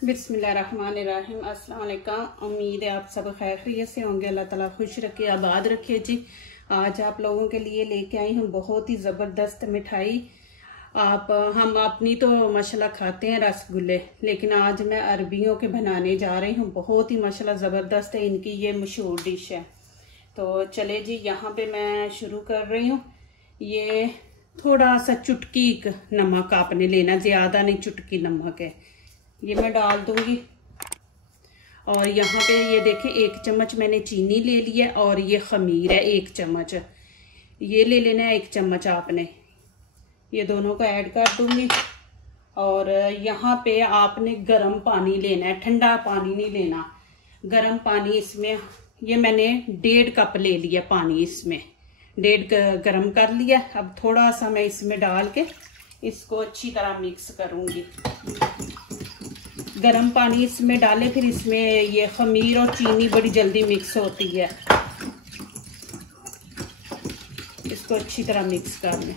बिस्मिल्लाहिर्रहमानिर्रहीम। अस्सलाम वालेकुम। उम्मीद है आप सब खैर खैरियत से होंगे। अल्लाह ताला खुश रखे, आबाद रखे जी। आज आप लोगों के लिए लेके आई हूँ बहुत ही ज़बरदस्त मिठाई। हम अपनी तो माशाल्लाह खाते हैं रसगुल्ले, लेकिन आज मैं अरबियों के बनाने जा रही हूँ। बहुत ही माशाल्लाह ज़बरदस्त है, इनकी ये मशहूर डिश है। तो चले जी, यहाँ पे मैं शुरू कर रही हूँ। ये थोड़ा सा चुटकी नमक आपने लेना, ज़्यादा नहीं, चुटकी नमक है, ये मैं डाल दूंगी। और यहाँ पे ये देखें 1 चम्मच मैंने चीनी ले लिया और ये खमीर है 1 चम्मच, ये ले लेना है 1 चम्मच आपने। ये दोनों को ऐड कर दूंगी। और यहाँ पे आपने गर्म पानी लेना है, ठंडा पानी नहीं लेना, गर्म पानी। इसमें ये मैंने 1.5 कप ले लिया पानी, इसमें 1.5 गर्म कर लिया। अब थोड़ा सा मैं इसमें डाल के इसको अच्छी तरह मिक्स करूंगी। गरम पानी इसमें डालें, फिर इसमें ये खमीर और चीनी बड़ी जल्दी मिक्स होती है। इसको अच्छी तरह मिक्स कर लें।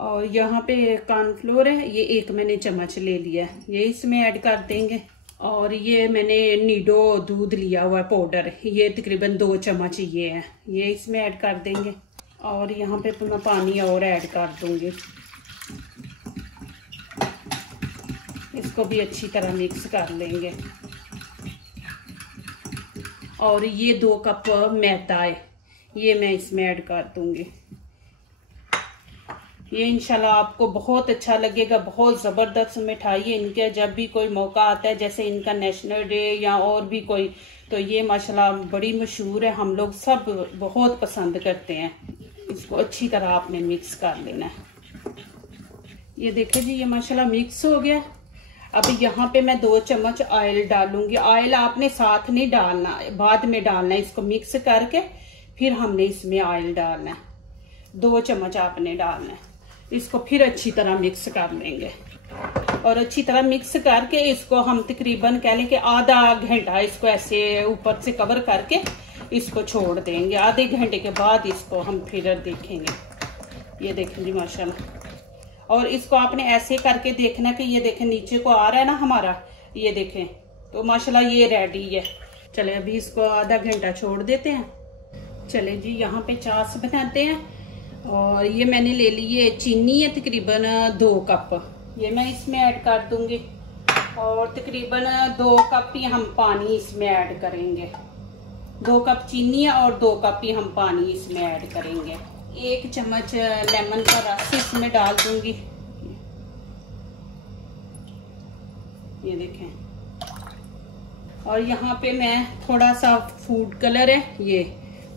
और यहाँ पे कॉर्नफ्लोर है, ये 1 मैंने चम्मच ले लिया है, ये इसमें ऐड कर देंगे। और ये मैंने नीडो दूध लिया हुआ है पाउडर, ये तकरीबन 2 चम्मच ये है, ये इसमें ऐड कर देंगे। और यहाँ पे तो मैं पानी और ऐड कर दूंगी। इसको भी अच्छी तरह मिक्स कर लेंगे। और ये 2 कप मैदा है, ये मैं इसमें ऐड कर दूंगी। ये इंशाल्लाह आपको बहुत अच्छा लगेगा, बहुत ज़बरदस्त मिठाई है इनके। जब भी कोई मौका आता है, जैसे इनका नेशनल डे या और भी कोई, तो ये माशाल्लाह बड़ी मशहूर है, हम लोग सब बहुत पसंद करते हैं। इसको अच्छी तरह आपने मिक्स कर लेना है। ये देखें जी, ये माशाल्लाह मिक्स हो गया। अब यहाँ पे मैं 2 चम्मच ऑयल डालूंगी। ऑयल आपने साथ नहीं डालना, बाद में डालना है। इसको मिक्स करके फिर हमने इसमें ऑयल डालना है, 2 चम्मच आपने डालना है। इसको फिर अच्छी तरह मिक्स कर लेंगे। और अच्छी तरह मिक्स करके इसको हम तकरीबन कह लें कि आधा घंटा इसको ऐसे ऊपर से कवर करके इसको छोड़ देंगे। आधे घंटे के बाद इसको हम फिर देखेंगे। ये देखेंगे माशाल्लाह। और इसको आपने ऐसे करके देखना कि ये देखें नीचे को आ रहा है ना हमारा, ये देखें, तो माशाल्लाह ये रेडी है। चले अभी इसको आधा घंटा छोड़ देते हैं। चले जी, यहाँ पे चास बनाते हैं। और ये मैंने ले ली है चीनी है तकरीबन 2 कप, ये मैं इसमें ऐड कर दूंगी। और तकरीबन 2 कप ही हम पानी इसमें ऐड करेंगे। 2 कप चीनी है और 2 कप ही हम पानी इसमें ऐड करेंगे। 1 चम्मच लेमन का रस इसमें डाल दूंगी, ये देखें। और यहाँ पे मैं थोड़ा सा फूड कलर है, ये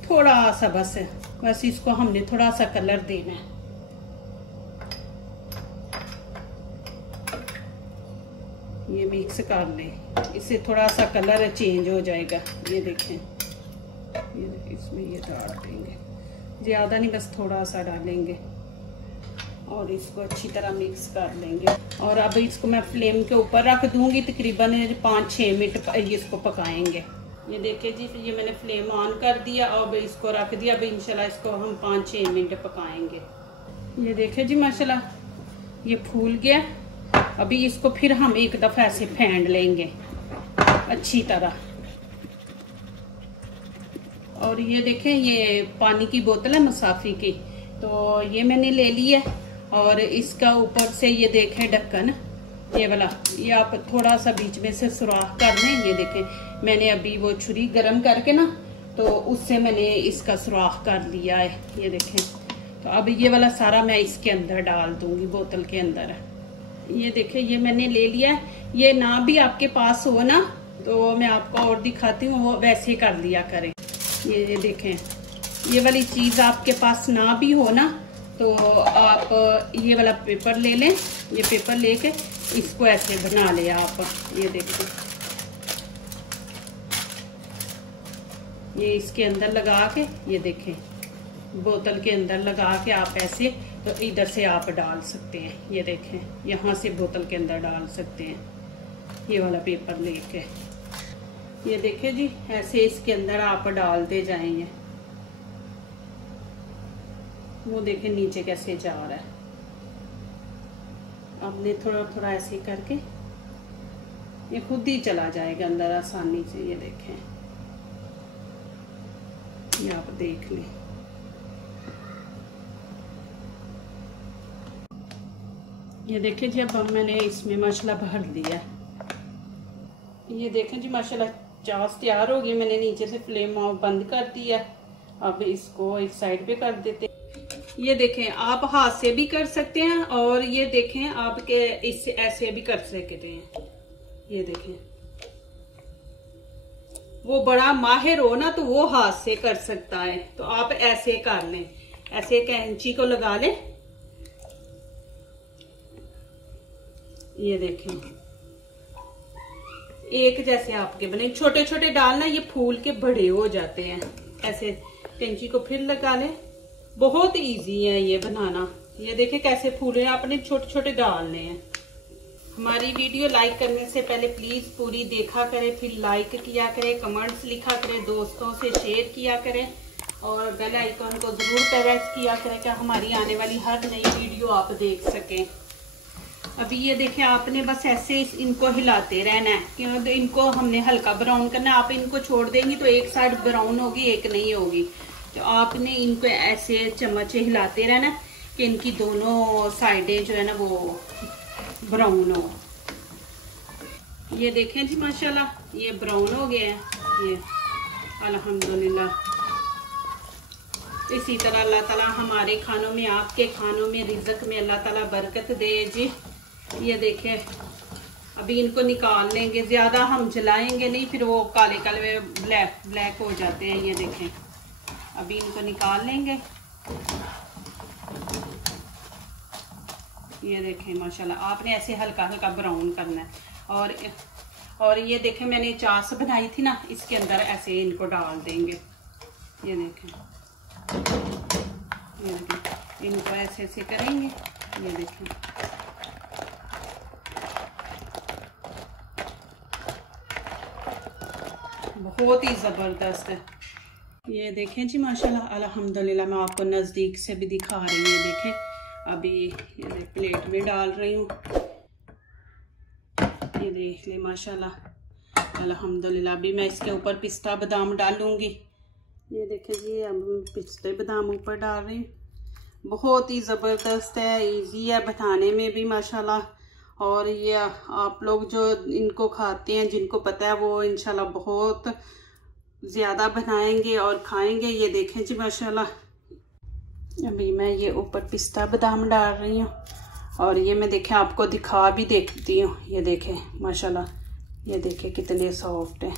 थोड़ा सा बस इसको हमने थोड़ा सा कलर देना है। ये मिक्स कर लें, इससे थोड़ा सा कलर चेंज हो जाएगा। ये देखें, ये इसमें ये डाल देंगे, ज़्यादा नहीं, बस थोड़ा सा डालेंगे। और इसको अच्छी तरह मिक्स कर लेंगे। और अब इसको मैं फ्लेम के ऊपर रख दूंगी, तकरीबन 5-6 मिनट इसको पकाएंगे। ये देखिए जी, ये मैंने फ्लेम ऑन कर दिया, अब इसको रख दिया। अब इंशाल्लाह इसको हम 5-6 मिनट पकाएंगे। ये देखिए जी माशाल्लाह ये फूल गया। अभी इसको फिर हम एक दफ़ा ऐसे फेंट लेंगे अच्छी तरह। और ये देखें, ये पानी की बोतल है मुसाफी की, तो ये मैंने ले ली है। और इसका ऊपर से ये देखें ढक्कन, ये वाला, ये आप थोड़ा सा बीच में से सुराख कर लें। ये देखें, मैंने अभी वो छुरी गरम करके ना, तो उससे मैंने इसका सुराख कर लिया है। ये देखें, तो अब ये वाला सारा मैं इसके अंदर डाल दूंगी, बोतल के अंदर। ये देखें, ये मैंने ले लिया है। ये ना भी आपके पास हो ना, तो मैं आपको और दिखाती हूँ, वो वैसे कर लिया करें। ये देखें, ये वाली चीज़ आपके पास ना भी हो ना, तो आप ये वाला पेपर ले लें। ये पेपर लेके इसको ऐसे बना ले आप। ये देखें, ये इसके अंदर लगा के, ये देखें, बोतल के अंदर लगा के आप ऐसे, तो इधर से आप डाल सकते हैं। ये देखें, यहाँ से बोतल के अंदर डाल सकते हैं, ये वाला पेपर लेके। ये देखें जी, ऐसे इसके अंदर आप डालते जाएंगे। वो देखें नीचे कैसे जा रहा है। आपने थोड़ा थोड़ा ऐसे करके ये खुद ही चला जाएगा अंदर आसानी से। ये देखें, ये आप देख लें। ये देखें जी, अब मैंने इसमें माशाल्लाह भर दिया। ये देखें जी माशाल्लाह चास तैयार हो गई। मैंने नीचे से फ्लेम बंद कर दिया। अब इसको एक साइड पे कर देते हैं। ये देखें, आप हाथ से भी कर सकते हैं और ये देखें आपके इससे ऐसे भी कर सकते हैं। ये देखें, वो बड़ा माहिर हो ना तो वो हाथ से कर सकता है, तो आप ऐसे कर लें। ऐसे कैंची को लगा लें। ये देखें, एक जैसे आपके बने, छोटे छोटे डालना, ये फूल के बड़े हो जाते हैं। ऐसे कैंची को फिर लगा लें। बहुत इजी है ये बनाना। ये देखें कैसे फूल हैं, आपने छोटे छोटे डालने हैं। हमारी वीडियो लाइक करने से पहले प्लीज पूरी देखा करें, फिर लाइक किया करें, कमेंट्स लिखा करें, दोस्तों से शेयर किया करें और बेल आइकन को जरूर प्रेस किया करें कि हमारी आने वाली हर नई वीडियो आप देख सकें। अभी ये देखें, आपने बस ऐसे इनको हिलाते रहना है, क्योंकि इनको हमने हल्का ब्राउन करना है। आप इनको छोड़ देंगी तो एक साइड ब्राउन होगी, एक नहीं होगी। तो आपने इनको ऐसे चम्मच से हिलाते रहना कि इनकी दोनों साइडें जो है ना वो ब्राउन हो। ये देखें जी माशाल्लाह ये ब्राउन हो गए हैं। ये अल्हम्दुलिल्लाह। इसी तरह अल्लाह ताला हमारे खानों में, आपके खानों में, रिज़्क में अल्लाह ताला बरकत दे जी। ये देखें, अभी इनको निकाल लेंगे। ज्यादा हम जलाएंगे नहीं, फिर वो काले काले ब्लैक हो जाते हैं। ये देखें, अभी इनको निकाल लेंगे। ये देखें माशाल्लाह, आपने ऐसे हल्का हल्का ब्राउन करना है। और ये देखें, मैंने चास बनाई थी ना, इसके अंदर ऐसे इनको डाल देंगे। ये देखें, इनको ऐसे ऐसे करेंगे। ये देखें, बहुत ही जबरदस्त है। ये देखें जी माशाल्लाह अल्हम्दुलिल्लाह। मैं आपको नजदीक से भी दिखा रही हूँ। देखें, अभी ये प्लेट में डाल रही हूँ। ये देख ले माशाल्लाह अल्हम्दुलिल्लाह। अभी मैं इसके ऊपर पिस्ता बादाम डालूंगी। ये देखें जी, अब पिस्ते बादाम ऊपर डाल रही हूँ। बहुत ही ज़बरदस्त है, इजी है बनाने में भी माशाल्लाह। और ये आप लोग जो इनको खाते हैं, जिनको पता है, वो इंशाल्लाह बहुत ज़्यादा बनाएंगे और खाएंगे। ये देखें जी माशाल्लाह, अभी मैं ये ऊपर पिस्ता बादाम डाल रही हूँ। और ये मैं देखें आपको दिखा भी देखती हूँ। ये देखें माशाल्लाह, ये देखें कितने सॉफ्ट हैं।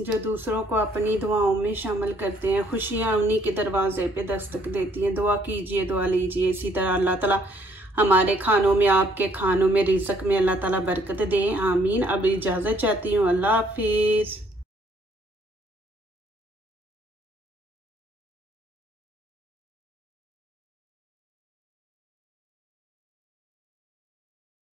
जो दूसरों को अपनी दुआओं में शामिल करते हैं, खुशियाँ उन्हीं के दरवाजे पे दस्तक देती हैं। दुआ कीजिए, दुआ लीजिए। इसी तरह अल्लाह ताला हमारे खानों में, आपके खानों में, रिज़्क में अल्लाह ताला बरकत दे। आमीन। अब इजाज़त चाहती हूँ। अल्लाह हाफिज़।